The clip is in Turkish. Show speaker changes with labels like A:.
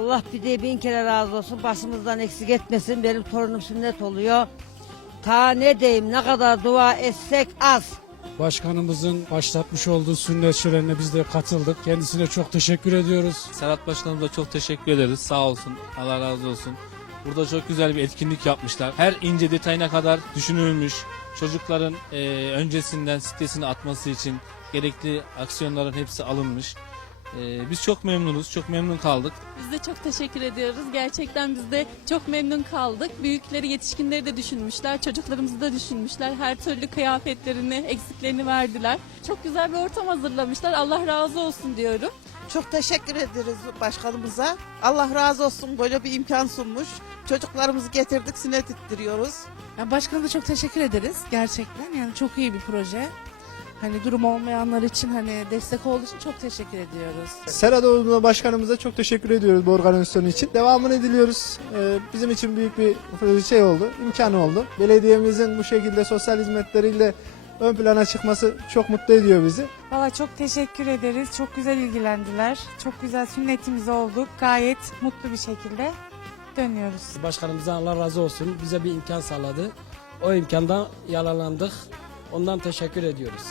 A: Allah bir de bin kere razı olsun. Başımızdan eksik etmesin. Benim torunum sünnet oluyor. Ta ne diyeyim ne kadar dua etsek az.
B: Başkanımızın başlatmış olduğu sünnet şölenine biz de katıldık. Kendisine çok teşekkür ediyoruz.
C: Serhat Başkanımıza çok teşekkür ederiz. Sağ olsun. Allah razı olsun. Burada çok güzel bir etkinlik yapmışlar. Her ince detayına kadar düşünülmüş. Çocukların eee, öncesinden stresini atması için gerekli aksiyonların hepsi alınmış. Eee, biz çok memnunuz. Çok memnun kaldık.
D: Biz de çok teşekkür ediyoruz. Gerçekten biz de çok memnun kaldık. Büyükleri, yetişkinleri de düşünmüşler. Çocuklarımızı da düşünmüşler. Her türlü kıyafetlerini, eksiklerini verdiler. Çok güzel bir ortam hazırlamışlar. Allah razı olsun diyorum.
E: Çok teşekkür ederiz başkanımıza. Allah razı olsun böyle bir imkan sunmuş. Çocuklarımızı getirdik sünnet ettiriyoruz.
F: Ya başkana da çok teşekkür ederiz gerçekten. Yani çok iyi bir proje. Hani durum olmayanlar için hani destek olduğu için çok teşekkür ediyoruz.
G: Seradoğlu Başkanımıza çok teşekkür ediyoruz bu organizasyon için. Devamını diliyoruz. Ee, bizim için büyük bir şey oldu, imkan oldu. Belediyemizin bu şekilde sosyal hizmetleriyle ön plana çıkması çok mutlu ediyor bizi.
H: Valla çok teşekkür ederiz. Çok güzel ilgilendiler. Çok güzel sünnetimiz olduk. Gayet mutlu bir şekilde dönüyoruz.
B: Başkanımızdan Allah razı olsun. Bize bir imkan sağladı. O imkandan yararlandık. Ondan teşekkür ediyoruz.